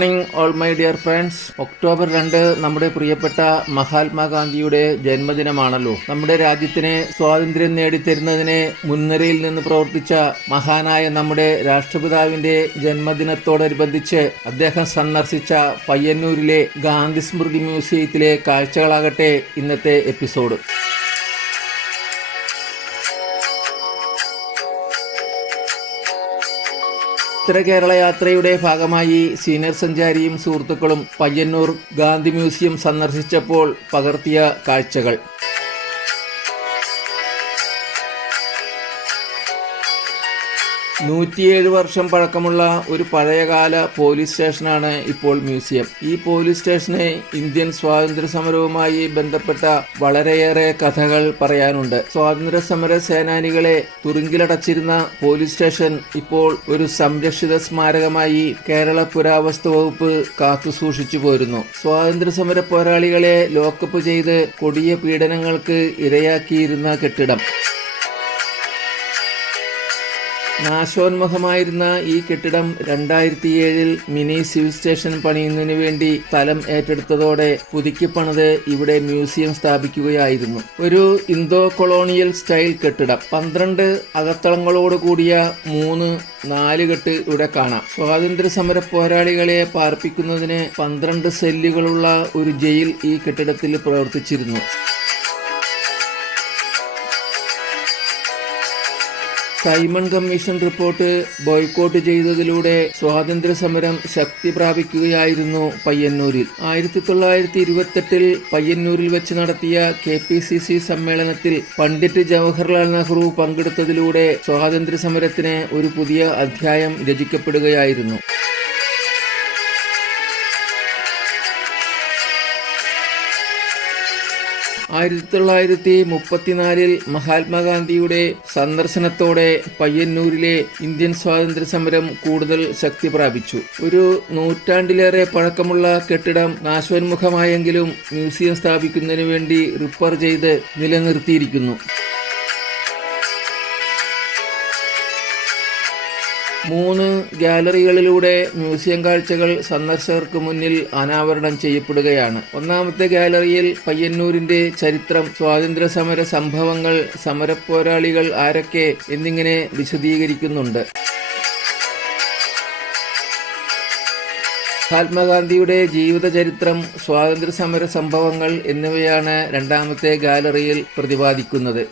Morning all my dear friends. October 2 നമ്മുടെ പ്രിയപ്പെട്ട മഹാത്മാഗാന്ധിയുടെ ജന്മദിനമാണല്ലോ. നമ്മുടെ രാജ്യത്തിന് സ്വാതന്ത്ര്യം നേടിത്തരുന്നതിന് മുൻനിരയിൽ നിന്ന് പ്രവർത്തിച്ച മഹാനായ നമ്മുടെ രാഷ്ട്രപിതാവിന്റെ ജന്മദിനത്തോടനുബന്ധിച്ച് അദ്ദേഹം സന്ദർശിച്ച പയ്യന്നൂരിലെ ഗാന്ധി സ്മൃതി മ്യൂസിയത്തിലെ കാഴ്ചകളാകട്ടെ ഇന്നത്തെ എപ്പിസോഡ്. ഉത്തര കേരള യാത്രയുടെ ഭാഗമായി സീനിയർ സഞ്ചാരിയും സുഹൃത്തുക്കളും പയ്യന്നൂർ ഗാന്ധി മ്യൂസിയം സന്ദർശിച്ചപ്പോൾ പകർത്തിയ കാഴ്ചകൾ. 107 വർഷം പഴക്കമുള്ള ഒരു പഴയകാല പോലീസ് സ്റ്റേഷനാണ് ഇപ്പോൾ മ്യൂസിയം. ഈ പോലീസ് സ്റ്റേഷന് ഇന്ത്യൻ സ്വാതന്ത്ര്യ സമരവുമായി ബന്ധപ്പെട്ട വളരെയേറെ കഥകൾ പറയാനുണ്ട്. സ്വാതന്ത്ര്യ സമര സേനാനികളെ തുറുങ്കിലടച്ചിരുന്ന പോലീസ് സ്റ്റേഷൻ ഇപ്പോൾ ഒരു സംരക്ഷിത സ്മാരകമായി കേരള പുരാവസ്തു വകുപ്പ് കാത്തുസൂക്ഷിച്ചു പോരുന്നു. സ്വാതന്ത്ര്യ സമര പോരാളികളെ ലോക്കപ്പ് ചെയ്ത് കൊടിയ പീഡനങ്ങൾക്ക് ഇരയാക്കിയിരുന്ന കെട്ടിടം. നാശോന്മുഖമായിരുന്ന ഈ കെട്ടിടം 2007 മിനി സിവിൽ സ്റ്റേഷൻ പണിയുന്നതിനു വേണ്ടി സ്ഥലം ഏറ്റെടുത്തതോടെ പുതുക്കിപ്പണിത് ഇവിടെ മ്യൂസിയം സ്ഥാപിക്കുകയായിരുന്നു. ഒരു ഇന്തോ കൊളോണിയൽ സ്റ്റൈൽ കെട്ടിടം. 12 അകത്തളങ്ങളോട് കൂടിയ 3 നാലുകെട്ട് ഇവിടെ കാണാം. സ്വാതന്ത്ര്യ സമര പോരാളികളെ പാർപ്പിക്കുന്നതിന് 12 സെല്ലുകളുള്ള ഒരു ജയിൽ ഈ കെട്ടിടത്തിൽ പ്രവർത്തിച്ചിരുന്നു. സൈമൺ കമ്മീഷൻ റിപ്പോർട്ട് ബോയ്ക്കോട്ട് ചെയ്തതിലൂടെ സ്വാതന്ത്ര്യ സമരം ശക്തി പ്രാപിക്കുകയായിരുന്നു പയ്യന്നൂരിൽ. 1928 പയ്യന്നൂരിൽ വെച്ച് നടത്തിയ KPCC സമ്മേളനത്തിൽ പണ്ഡിറ്റ് ജവഹർലാൽ നെഹ്റു പങ്കെടുത്തതിലൂടെ സ്വാതന്ത്ര്യ സമരത്തിന് ഒരു പുതിയ അധ്യായം രചിക്കപ്പെടുകയായിരുന്നു. 1934 മഹാത്മാഗാന്ധിയുടെ സന്ദർശനത്തോടെ പയ്യന്നൂരിലെ ഇന്ത്യൻ സ്വാതന്ത്ര്യ സമരം കൂടുതൽ ശക്തി പ്രാപിച്ചു. ഒരു നൂറ്റാണ്ടിലേറെ പഴക്കമുള്ള കെട്ടിടം നാശോന്മുഖമായെങ്കിലും മ്യൂസിയം സ്ഥാപിക്കുന്നതിന് വേണ്ടി റിപ്പയർ ചെയ്ത് നിലനിർത്തിയിരിക്കുന്നു. 3 ഗാലറികളിലൂടെ മ്യൂസിയം കാഴ്ചകൾ സന്ദർശകർക്ക് മുന്നിൽ അനാവരണം ചെയ്യപ്പെടുകയാണ്. ഒന്നാമത്തെ ഗാലറിയിൽ പയ്യന്നൂരിന്റെ ചരിത്രം, സ്വാതന്ത്ര്യ സമര സംഭവങ്ങൾ, സമരപ്പോരാളികൾ ആരൊക്കെ എന്നിങ്ങനെ വിശദീകരിക്കുന്നുണ്ട്. മഹാത്മാഗാന്ധിയുടെ ജീവിതചരിത്രം, സ്വാതന്ത്ര്യ സമര സംഭവങ്ങൾ എന്നിവയാണ് രണ്ടാമത്തെ ഗാലറിയിൽ പ്രതിപാദിക്കുന്നത്.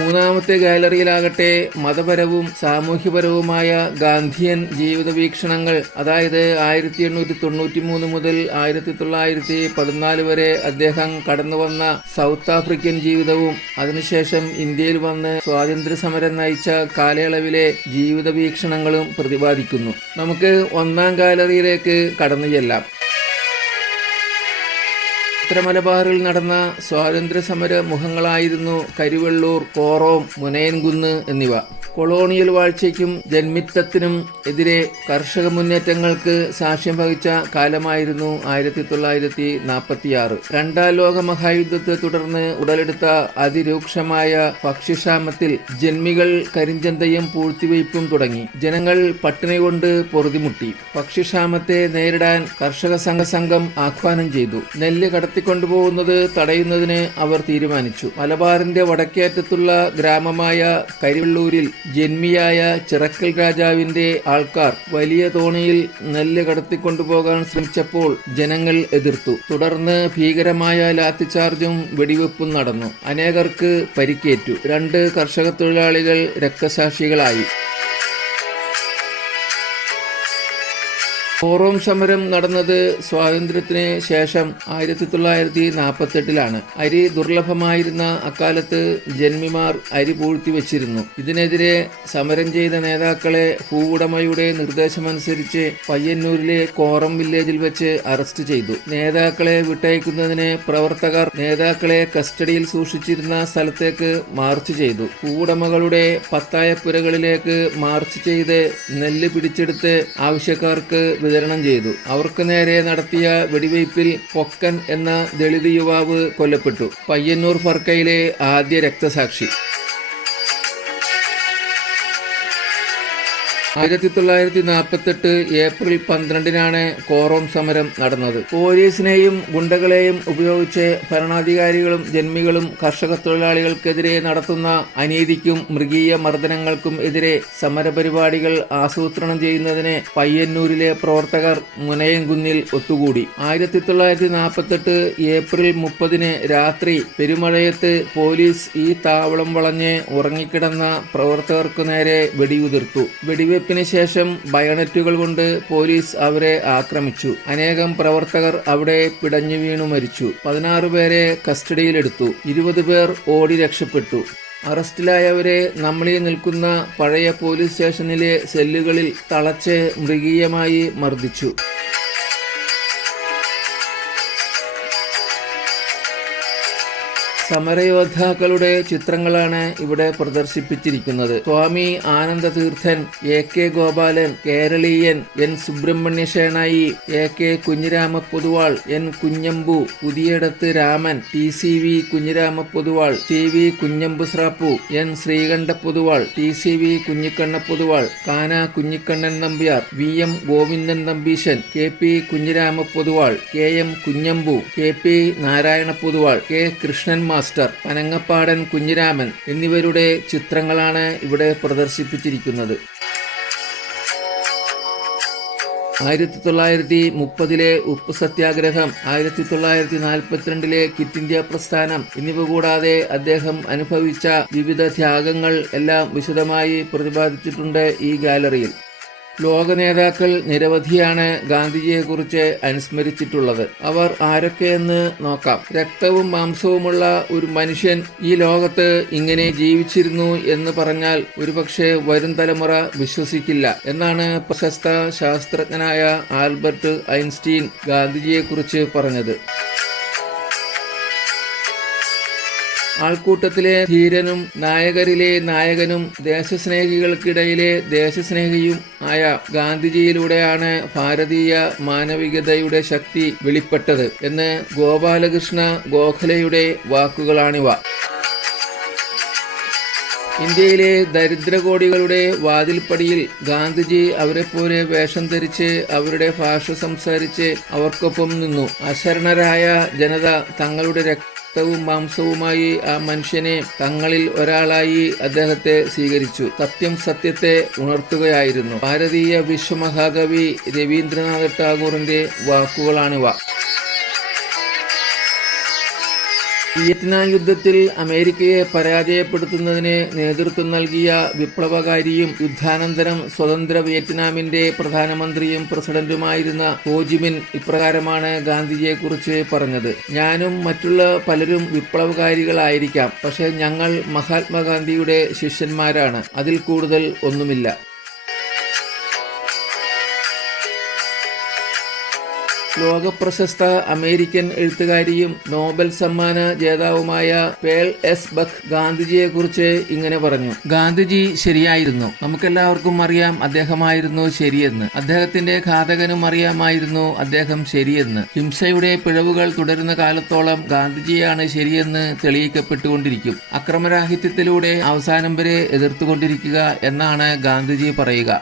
മൂന്നാമത്തെ ഗാലറിയിലാകട്ടെ മതപരവും സാമൂഹ്യപരവുമായ ഗാന്ധിയൻ ജീവിത വീക്ഷണങ്ങൾ, അതായത് 1893 മുതൽ 1914 വരെ അദ്ദേഹം കടന്നുവന്ന സൗത്ത് ആഫ്രിക്കൻ ജീവിതവും അതിനുശേഷം ഇന്ത്യയിൽ വന്ന് സ്വാതന്ത്ര്യ സമരം നയിച്ച കാലയളവിലെ ജീവിത വീക്ഷണങ്ങളും പ്രതിപാദിക്കുന്നു. നമുക്ക് ഒന്നാം ഗാലറിയിലേക്ക് കടന്നു ചെല്ലാം. ഉത്തര മലബാറിൽ നടന്ന സ്വാതന്ത്ര്യ സമര മുഖങ്ങളായിരുന്നു കരിവെള്ളൂർ, കോറോം, മുനയൻകുന്ന് എന്നിവ. കൊളോണിയൽ വാഴ്ചയ്ക്കും ജന്മിത്തത്തിനും എതിരെ കർഷക മുന്നേറ്റങ്ങൾക്ക് സാക്ഷ്യം വഹിച്ച കാലമായിരുന്നു 1946. രണ്ടാം ലോക മഹായുദ്ധത്തെ തുടർന്ന് ഉടലെടുത്ത അതിരൂക്ഷമായ ഭക്ഷ്യക്ഷാമത്തിൽ ജന്മികൾ കരിഞ്ചന്തയും പൂഴ്ത്തിവയ്പും തുടങ്ങി. ജനങ്ങൾ പട്ടിണി കൊണ്ട് പൊറുതിമുട്ടി. ഭക്ഷ്യക്ഷാമത്തെ നേരിടാൻ കർഷക സംഘം ആഹ്വാനം ചെയ്തു. നെല്ല് കടത്തിക്കൊണ്ടുപോകുന്നത് തടയുന്നതിന് അവർ തീരുമാനിച്ചു. മലബാറിന്റെ വടക്കേറ്റത്തുള്ള ഗ്രാമമായ കരിവെള്ളൂരിൽ ജന്മിയായ ചിറക്കൽ രാജാവിന്റെ ആൾക്കാർ വലിയ തോണിയിൽ നെല്ല് കടത്തിക്കൊണ്ടുപോകാൻ ശ്രമിച്ചപ്പോൾ ജനങ്ങൾ എതിർത്തു. തുടർന്ന് ഭീകരമായ ലാത്തിചാർജും വെടിവെപ്പും നടന്നു. അനേകർക്ക് പരിക്കേറ്റു. 2 കർഷക തൊഴിലാളികൾ രക്തസാക്ഷികളായി. കോറോം സമരം നടന്നത് സ്വാതന്ത്ര്യത്തിന് ശേഷം 1948 അരി ദുർലഭമായിരുന്ന അക്കാലത്ത് ജന്മിമാർ അരി പൂഴ്ത്തി വെച്ചിരുന്നു. ഇതിനെതിരെ സമരം ചെയ്ത നേതാക്കളെ ഭൂവുടമയുടെ നിർദ്ദേശമനുസരിച്ച് പയ്യന്നൂരിലെ കോറം വില്ലേജിൽ വെച്ച് അറസ്റ്റ് ചെയ്തു. നേതാക്കളെ വിട്ടയക്കുന്നതിന് പ്രവർത്തകർ നേതാക്കളെ കസ്റ്റഡിയിൽ സൂക്ഷിച്ചിരുന്ന സ്ഥലത്തേക്ക് മാർച്ച് ചെയ്തു. ഭൂവുടമകളുടെ പത്തായപ്പുരകളിലേക്ക് മാർച്ച് ചെയ്ത് നെല്ല് പിടിച്ചെടുത്ത് ആവശ്യക്കാർക്ക് വിതരണം ചെയ്തു. അവർക്ക് നേരെ നടത്തിയ വെടിവയ്പിൽ പൊക്കൻ എന്ന ദളിത് യുവാവ് കൊല്ലപ്പെട്ടു. പയ്യന്നൂർ ഫർക്കയിലെ ആദ്യ രക്തസാക്ഷി. 1948 ഏപ്രിൽ 12-നാണ് കോറം സമരം നടന്നത്. പോലീസിനെയും ഗുണ്ടകളെയും ഉപയോഗിച്ച് ഭരണാധികാരികളും ജന്മികളും കർഷക തൊഴിലാളികൾക്കെതിരെ നടത്തുന്ന അനീതിക്കും മൃഗീയ മർദ്ദനങ്ങൾക്കും എതിരെ സമരപരിപാടികൾ ആസൂത്രണം ചെയ്യുന്നതിന് പയ്യന്നൂരിലെ പ്രവർത്തകർ മുനയംകുന്നിൽ ഒത്തുകൂടി. 1948 ഏപ്രിൽ 30-ന് രാത്രി പെരുമഴയത്ത് പോലീസ് ഈ താവളം വളഞ്ഞ് ഉറങ്ങിക്കിടന്ന പ്രവർത്തകർക്കു നേരെ വെടിയുതിർത്തു. വെടിവെപ്പിന് ശേഷം ബയണറ്റുകൾ കൊണ്ട് പോലീസ് അവരെ ആക്രമിച്ചു. അനേകം പ്രവർത്തകർ അവിടെ പിടഞ്ഞു വീണു മരിച്ചു. 16 പേരെ കസ്റ്റഡിയിലെടുത്തു. 20 പേർ ഓടി രക്ഷപ്പെട്ടു. അറസ്റ്റിലായവരെ നമ്മളിൽ നിൽക്കുന്ന പഴയ പോലീസ് സ്റ്റേഷനിലെ സെല്ലുകളിൽ തളച്ച് മൃഗീയമായി മർദ്ദിച്ചു. സമരയോദ്ധാക്കളുടെ ചിത്രങ്ങളാണ് ഇവിടെ പ്രദർശിപ്പിച്ചിരിക്കുന്നത്. സ്വാമി ആനന്ദ Theerthan, AK Gopalan, കേരളീയൻ, N Subrahmanya Shenoy, AK Kunhirama Poduval, N Kunhambu, Puthiyadath Raman, TCV Kunhirama Poduval, TV Kunhambu സ്രാപ്പു, N Srikanta Poduval, TCV Kunhikkanna Poduval, Kana Kunhikkannan Nambiar, VM Govindan Nambeesan, KP Kunhirama Poduval, KM Kunhambu, KP Narayana Poduval, K Krishnan master, Panangappadan Kunhiraman എന്നിവരുടെ ചിത്രങ്ങളാണ് ഇവിടെ പ്രദർശിപ്പിച്ചിരിക്കുന്നത്. 1930-ലെ ഉപ്പ് സത്യാഗ്രഹം, 1942-ലെ ക്വിറ്റ് ഇന്ത്യ പ്രസ്ഥാനം എന്നിവ കൂടാതെ അദ്ദേഹം അനുഭവിച്ച വിവിധ ത്യാഗങ്ങൾ എല്ലാം വിശദമായി പ്രതിപാദിച്ചിട്ടുണ്ട് ഈ ഗാലറിയിൽ. ലോക നേതാക്കൾ നിരവധിയാണ് ഗാന്ധിജിയെക്കുറിച്ച് അനുസ്മരിച്ചിട്ടുള്ളത്. അവർ ആരൊക്കെയെന്ന് നോക്കാം. രക്തവും മാംസവുമുള്ള ഒരു മനുഷ്യൻ ഈ ലോകത്ത് ഇങ്ങനെ ജീവിച്ചിരുന്നു എന്ന് പറഞ്ഞാൽ ഒരുപക്ഷെ വരും തലമുറ വിശ്വസിക്കില്ല എന്നാണ് പ്രശസ്ത ശാസ്ത്രജ്ഞനായ ആൽബർട്ട് ഐൻസ്റ്റീൻ ഗാന്ധിജിയെക്കുറിച്ച് പറഞ്ഞത്. ആൾക്കൂട്ടത്തിലെ ധീരനും നായകരിലെ നായകനും ദേശസ്നേഹികൾക്കിടയിലെ ദേശസ്നേഹിയും ആയ ഗാന്ധിജിയിലൂടെയാണ് ഭാരതീയ മാനവികതയുടെ ശക്തി വെളിപ്പെട്ടത് എന്ന് ഗോപാലകൃഷ്ണ ഗോഖലെയുടെ വാക്കുകളാണിവ. ഇന്ത്യയിലെ ദരിദ്രകോടികളുടെ വാതിൽപ്പടിയിൽ ഗാന്ധിജി അവരെപ്പോലെ വേഷം ധരിച്ച് അവരുടെ ഭാഷ സംസാരിച്ച് അവർക്കൊപ്പം നിന്നു. അശരണരായ ജനത തങ്ങളുടെ രക്തവും മാംസവുമായി ആ മനുഷ്യനെ തങ്ങളിൽ ഒരാളായി അദ്ദേഹത്തെ സ്വീകരിച്ചു. സത്യത്തെ ഉണർത്തുകയായിരുന്നു. ഭാരതീയ വിശ്വമഹാകവി രവീന്ദ്രനാഥ ടാഗോറിന്റെ വാക്കുകളാണിവ. വിയറ്റ്നാം യുദ്ധത്തിൽ അമേരിക്കയെ പരാജയപ്പെടുത്തുന്നതിന് നേതൃത്വം നൽകിയ വിപ്ലവകാരിയും യുദ്ധാനന്തരം സ്വതന്ത്ര വിയറ്റ്നാമിന്റെ പ്രധാനമന്ത്രിയും പ്രസിഡന്റുമായിരുന്ന ഹോജിമിൻ ഇപ്രകാരമാണ് ഗാന്ധിജിയെക്കുറിച്ച് പറഞ്ഞത്. ഞാനും മറ്റുള്ള പലരും വിപ്ലവകാരികളായിരിക്കാം, പക്ഷെ ഞങ്ങൾ മഹാത്മാഗാന്ധിയുടെ ശിഷ്യന്മാരാണ്. അതിൽ കൂടുതൽ ഒന്നുമില്ല. ലോകപ്രശസ്ത അമേരിക്കൻ എഴുത്തുകാരിയും നോബൽ സമ്മാന ജേതാവുമായ പേൾ എസ് ബക്ക് ഗാന്ധിജിയെക്കുറിച്ച് ഇങ്ങനെ പറഞ്ഞു. ഗാന്ധിജി ശരിയായിരുന്നു. നമുക്കെല്ലാവർക്കും അറിയാം അദ്ദേഹമായിരുന്നു ശരിയെന്ന്. അദ്ദേഹത്തിന്റെ ഘാതകനും അറിയാമായിരുന്നു അദ്ദേഹം ശരിയെന്ന്. ഹിംസയുടെ പിഴവുകൾ തുടരുന്ന കാലത്തോളം ഗാന്ധിജിയാണ് ശരിയെന്ന് തെളിയിക്കപ്പെട്ടുകൊണ്ടിരിക്കും. അക്രമരാഹിത്യത്തിലൂടെ അവസാനം വരെ എതിർത്തുകൊണ്ടിരിക്കുക എന്നാണ് ഗാന്ധിജി പറയുക.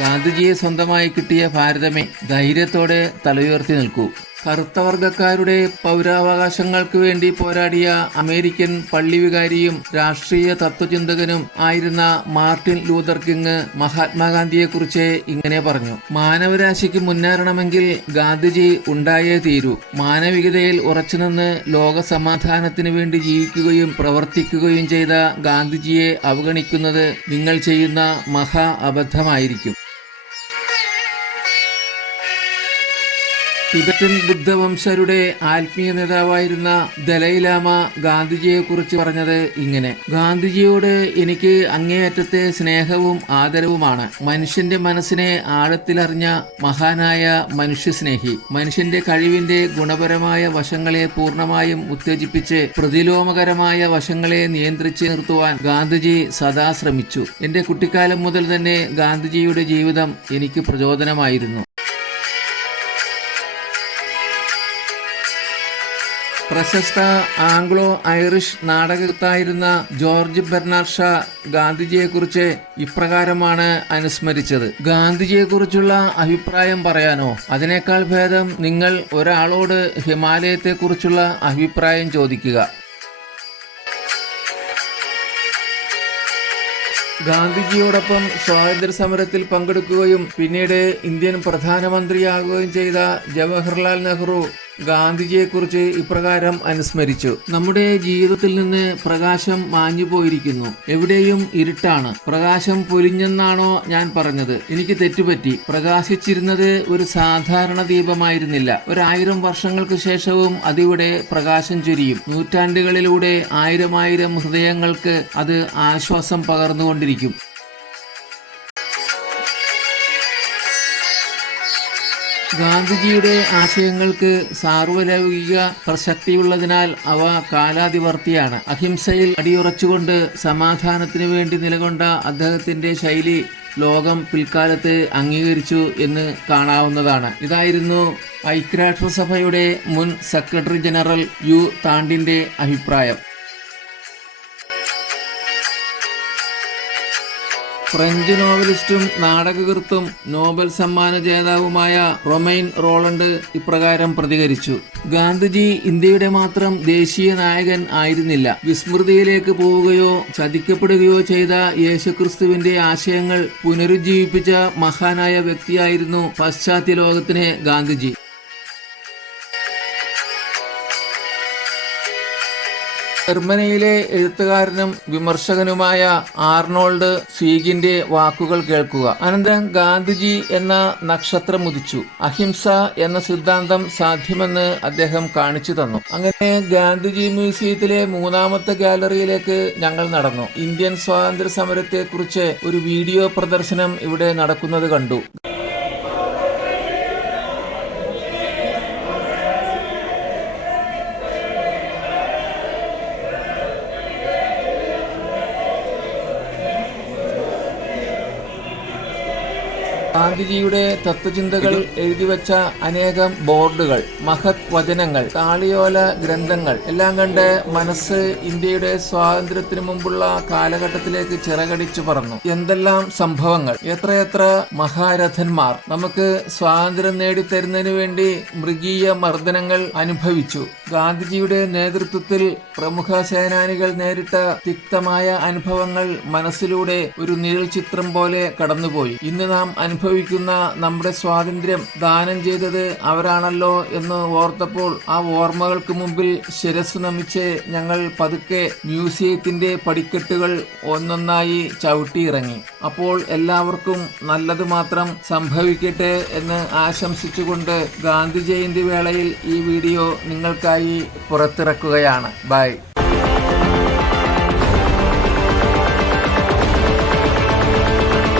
ഗാന്ധിജിയെ സ്വന്തമായി കിട്ടിയ ഭാരതമേ, ധൈര്യത്തോടെ തലയുയർത്തി നിൽക്കൂ. കറുത്തവർഗക്കാരുടെ പൗരാവകാശങ്ങൾക്ക് വേണ്ടി പോരാടിയ അമേരിക്കൻ പള്ളി വികാരിയും രാഷ്ട്രീയ തത്വചിന്തകനും ആയിരുന്ന മാർട്ടിൻ ലൂതർ കിങ് മഹാത്മാഗാന്ധിയെക്കുറിച്ച് ഇങ്ങനെ പറഞ്ഞു. മാനവരാശിക്ക് മുന്നേറണമെങ്കിൽ ഗാന്ധിജി ഉണ്ടായേ തീരൂ. മാനവികതയിൽ ഉറച്ചുനിന്ന് ലോക സമാധാനത്തിനു വേണ്ടി ജീവിക്കുകയും പ്രവർത്തിക്കുകയും ചെയ്ത ഗാന്ധിജിയെ അവഗണിക്കുന്നത് നിങ്ങൾ ചെയ്യുന്ന മഹാ അബദ്ധമായിരിക്കും. ടിബറ്റൻ ബുദ്ധവംശരുടെ ആത്മീയ നേതാവായിരുന്ന ദലൈലാമ ഗാന്ധിജിയെക്കുറിച്ച് പറഞ്ഞത് ഇങ്ങനെ. ഗാന്ധിജിയോട് എനിക്ക് അങ്ങേയറ്റത്തെ സ്നേഹവും ആദരവുമാണ്. മനുഷ്യന്റെ മനസ്സിനെ ആഴത്തിലറിഞ്ഞ മഹാനായ മനുഷ്യസ്നേഹി. മനുഷ്യന്റെ കഴിവിന്റെ ഗുണപരമായ വശങ്ങളെ പൂർണ്ണമായും ഉത്തേജിപ്പിച്ച് പ്രതിലോമകരമായ വശങ്ങളെ നിയന്ത്രിച്ച് നിർത്തുവാൻ ഗാന്ധിജി സദാ ശ്രമിച്ചു. എന്റെ കുട്ടിക്കാലം മുതൽ തന്നെ ഗാന്ധിജിയുടെ ജീവിതം എനിക്ക് പ്രചോദനമായിരുന്നു. പ്രശസ്ത ആംഗ്ലോ ഐറിഷ് നാടകകൃത്തായിരുന്ന ജോർജ് ബെർണാഡ് ഷാ ഗാന്ധിജിയെക്കുറിച്ച് ഇപ്രകാരമാണ് അനുസ്മരിച്ചത്. ഗാന്ധിജിയെക്കുറിച്ചുള്ള അഭിപ്രായം പറയാനോ? അതിനേക്കാൾ ഭേദം നിങ്ങൾ ഒരാളോട് ഹിമാലയത്തെക്കുറിച്ചുള്ള അഭിപ്രായം ചോദിക്കുക. ഗാന്ധിജിയോടൊപ്പം സ്വാതന്ത്ര്യ സമരത്തിൽ പങ്കെടുക്കുകയും പിന്നീട് ഇന്ത്യൻ പ്രധാനമന്ത്രിയാകുകയും ചെയ്ത ജവഹർലാൽ നെഹ്റു ഗാന്ധിജിയെക്കുറിച്ച് ഇപ്രകാരം അനുസ്മരിച്ചു. നമ്മുടെ ജീവിതത്തിൽ നിന്ന് പ്രകാശം മാഞ്ഞുപോയിരിക്കുന്നു. എവിടെയും ഇരുട്ടാണ്. പ്രകാശം പൊലിഞ്ഞെന്നാണോ ഞാൻ പറഞ്ഞത്? എനിക്ക് തെറ്റുപറ്റി. പ്രകാശിച്ചിരുന്നത് ഒരു സാധാരണ ദീപമായിരുന്നില്ല. 1000 വർഷങ്ങൾക്ക് ശേഷവും അതിവിടെ പ്രകാശം ചൊരിയും. നൂറ്റാണ്ടുകളിലൂടെ ആയിരം ഹൃദയങ്ങൾക്ക് അത് ആശ്വാസം പകർന്നുകൊണ്ടിരിക്കും. ഗാന്ധിജിയുടെ ആശയങ്ങൾക്ക് സാർവലൗകിക പ്രസക്തിയുള്ളതിനാൽ അവ കാലാതിവർത്തിയാണ്. അഹിംസയിൽ അടിയുറച്ചുകൊണ്ട് സമാധാനത്തിനു വേണ്ടി നിലകൊണ്ട അദ്ദേഹത്തിന്റെ ശൈലി ലോകം പിൽക്കാലത്ത് അംഗീകരിച്ചു എന്ന് കാണാവുന്നതാണ്. ഇതായിരുന്നു ഐക്യരാഷ്ട്രസഭയുടെ മുൻ സെക്രട്ടറി ജനറൽ യു താണ്ടിന്റെ അഭിപ്രായം. ഫ്രഞ്ച് നോവലിസ്റ്റും നാടകകൃത്തും നോബൽ സമ്മാന ജേതാവുമായ റൊമെയ്ൻ റോളണ്ട് ഇപ്രകാരം പ്രതികരിച്ചു: ഗാന്ധിജി ഇന്ത്യയുടെ മാത്രം ദേശീയ നായകൻ ആയിരുന്നില്ല. വിസ്മൃതിയിലേക്ക് പോവുകയോ ചതിക്കപ്പെടുകയോ ചെയ്ത യേശുക്രിസ്തുവിന്റെ ആശയങ്ങൾ പുനരുജ്ജീവിപ്പിച്ച മഹാനായ വ്യക്തിയായിരുന്നു പാശ്ചാത്യ ലോകത്തിന് ഗാന്ധിജി. ജർമ്മനിയിലെ എഴുത്തുകാരനും വിമർശകനുമായ ആർണോൾഡ് സ്വീഗിന്റെ വാക്കുകൾ കേൾക്കുക. അനന്തരം ഗാന്ധിജി എന്ന നക്ഷത്രം ഉദിച്ചു. അഹിംസ എന്ന സിദ്ധാന്തം സാധ്യമെന്ന് അദ്ദേഹം കാണിച്ചു തന്നു. അങ്ങനെ ഗാന്ധിജി മ്യൂസിയത്തിലെ 3ാമത്തെ ഗാലറിയിലേക്ക് ഞങ്ങൾ നടന്നു. ഇന്ത്യൻ സ്വാതന്ത്ര്യ സമരത്തെക്കുറിച്ച് ഒരു വീഡിയോ പ്രദർശനം ഇവിടെ നടക്കുന്നത് കണ്ടു. ഗാന്ധിജിയുടെ തത്വചിന്തകൾ എഴുതിവെച്ച അനേകം ബോർഡുകൾ, മഹത് വചനങ്ങൾ, താളിയോല ഗ്രന്ഥങ്ങൾ എല്ലാം കണ്ട് മനസ്സ് ഇന്ത്യയുടെ സ്വാതന്ത്ര്യത്തിനു മുമ്പുള്ള കാലഘട്ടത്തിലേക്ക് ചിറകടിച്ചു പറന്നു. എന്തെല്ലാം സംഭവങ്ങൾ! എത്രയെത്ര മഹാരഥന്മാർ നമുക്ക് സ്വാതന്ത്ര്യം നേടിത്തരുന്നതിനു വേണ്ടി മൃഗീയ മർദ്ദനങ്ങൾ അനുഭവിച്ചു. ഗാന്ധിജിയുടെ നേതൃത്വത്തിൽ പ്രമുഖ സേനാനികൾ നേരിട്ട തിക്തമായ അനുഭവങ്ങൾ മനസ്സിലൂടെ ഒരു നിഴൽ ചിത്രം പോലെ കടന്നുപോയി. ഇന്ന് നാം അനുഭവിക്കുന്ന നമ്മുടെ സ്വാതന്ത്ര്യം ദാനം ചെയ്തത് അവരാണല്ലോ എന്ന് ഓർത്തപ്പോൾ ആ ഓർമ്മകൾക്ക് മുമ്പിൽ ശിരസ് നമിച്ച് ഞങ്ങൾ പതുക്കെ മ്യൂസിയത്തിന്റെ പടിക്കെട്ടുകൾ ഒന്നൊന്നായി ചവിട്ടിയിറങ്ങി. അപ്പോൾ എല്ലാവർക്കും നല്ലത് മാത്രം സംഭവിക്കട്ടെ എന്ന് ആശംസിച്ചുകൊണ്ട് ഗാന്ധി ജയന്തി വേളയിൽ ഈ വീഡിയോ നിങ്ങൾക്കായി പുറത്തിറക്കുകയാണ്. ബൈ.